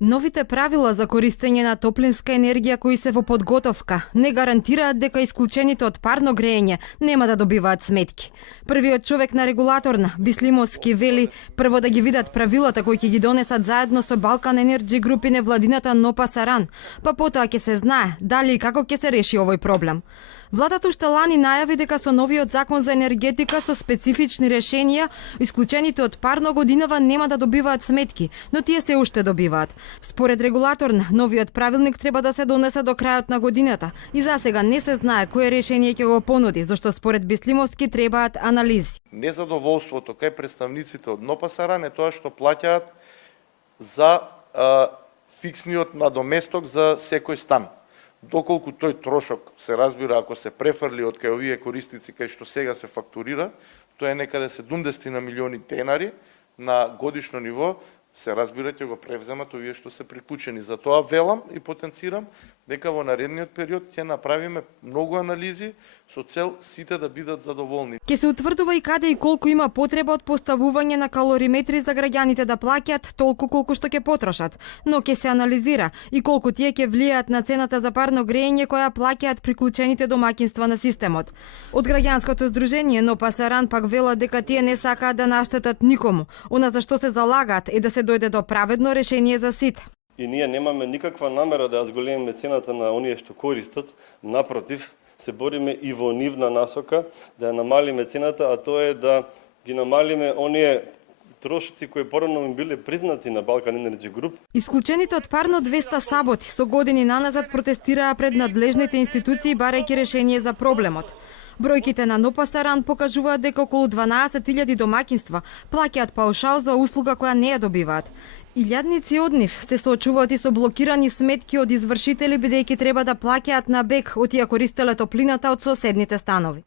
Новите правила за користење на топлинска енергија кои се во подготовка не гарантираат дека исклучените од парно грејење нема да добиваат сметки. Првиот човек на регулаторна, Бислимовски, вели прво да ги видат правилата кои ќе ги донесат заедно со Балкан Енерджи Груп и невладината НОПА Саран, па потоа ќе се знае дали и како ќе се реши овој проблем. Владата уште лани најави дека со новиот закон за енергетика со специфични решенија, исклучените од парно годинава нема да добиваат сметки, но тие се уште добиваат. Според регулаторна, новиот правилник треба да се донесе до крајот на годината и засега не се знае кое решение ќе го понуди, зашто според Бислимовски требаат анализи. Незадоволството кај представниците од НОПА Саран е тоа што плаќаат за фиксниот надоместок за секој стан. Доколку тој трошок се разбира ако се префрли од кај овие корисници кај што сега се фактурира, тоа е некаде 70 на милиони денари на годишно ниво, се разбира ќе го превземат овие што се приклучени. Затоа велам и потенцирам дека во наредниот период ќе направиме многу анализи со цел сите да бидат задоволни. Ќе се утврдува и каде и колку има потреба од поставување на калориметри за граѓаните да плаќаат толку колку што ќе потрошат, но ќе се анализира и колку тие ќе влијаат на цената за парно грејење која плаќаат приклучените домаќинства на системот. Од граѓанското здружение НОПА Саран пак велат дека тие не сакаат да наштетат никому. Она за што се залагаат е да се дојде до праведно решение за сите. И ние немаме никаква намера да ја зголемиме цената на оние што користат, напротив, се бориме и во нивна насока да ја намалиме цената, а тоа е да ги намалиме оние трошоци кои порано им биле признати на Балкан Енерджи Груп. Исклучените од парно 200 саботи со години наназад протестираа пред надлежните институции барајќи решение за проблемот. Бројките на НОПА Саран покажуваат дека околу 12.000 домаќинства плаќаат паушал за услуга која не ја добиваат. Илјадници од нив се соочуваат и со блокирани сметки од извршители бидејќи треба да плаќаат на бег, отија користеле топлината од соседните станови.